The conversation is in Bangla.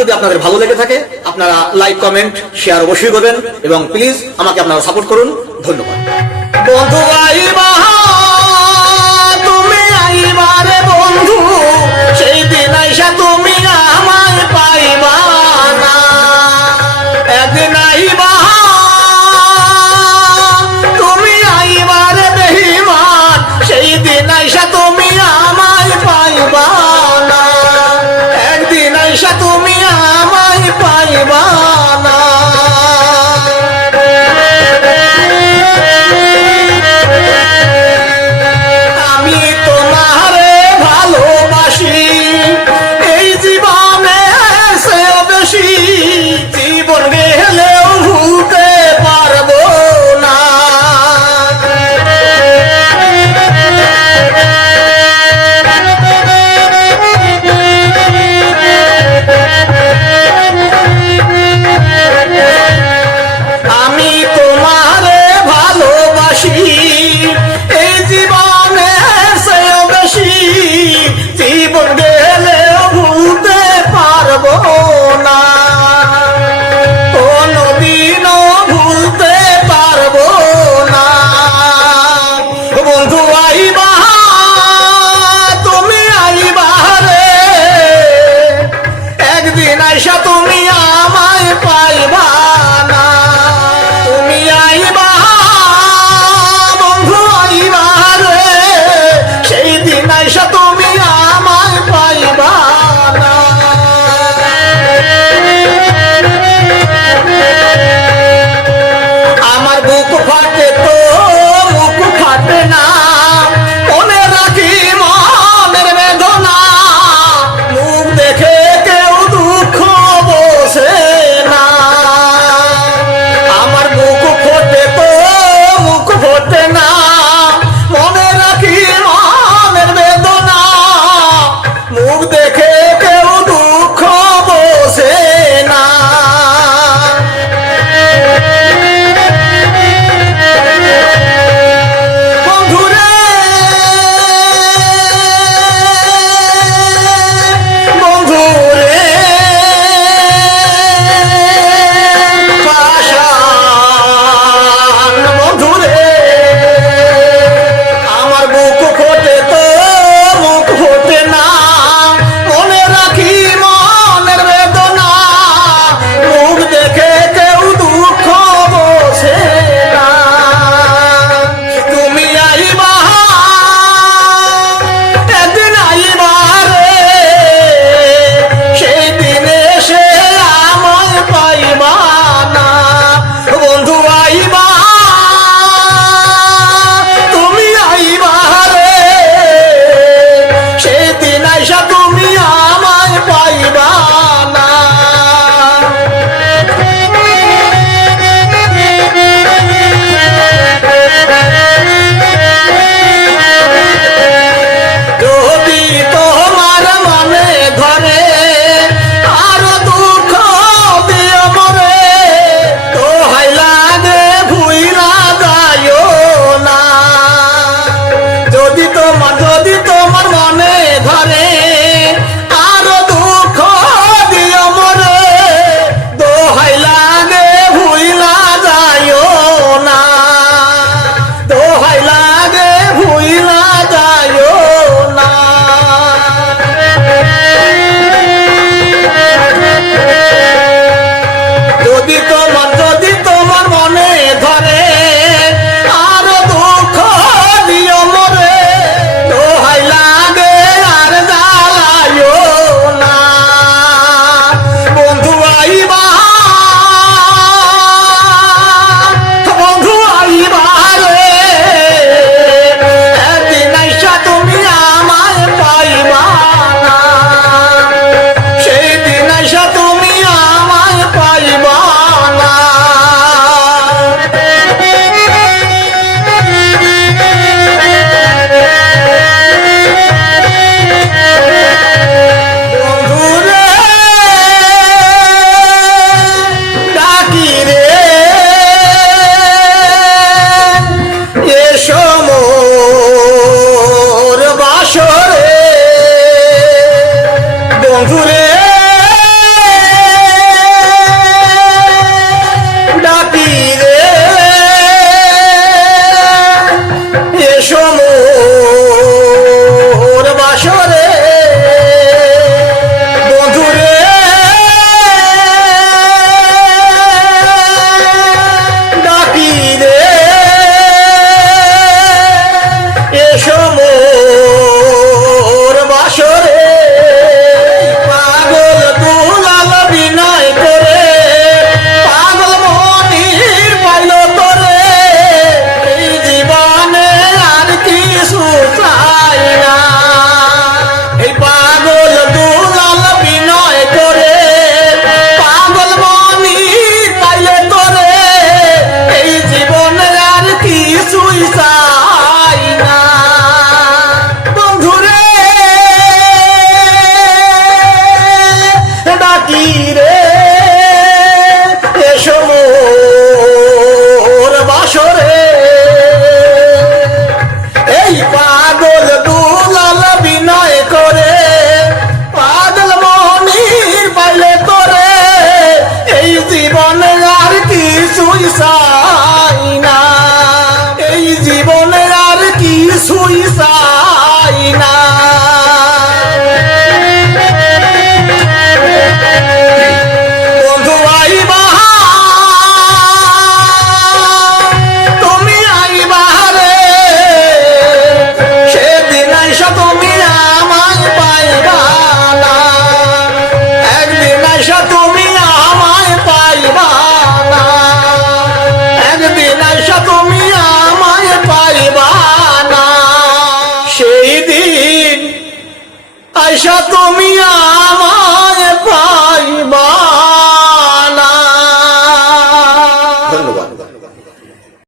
যদি আপনাদের ভালো লেগে থাকে, আপনারা লাইক, কমেন্ট, শেয়ার অবশ্যই করবেন এবং প্লিজ আমাকে আপনারা সাপোর্ট করুন। ধন্যবাদ। বন্ধু তুমি বন্ধু, সেই দিন তুমি ঘুরে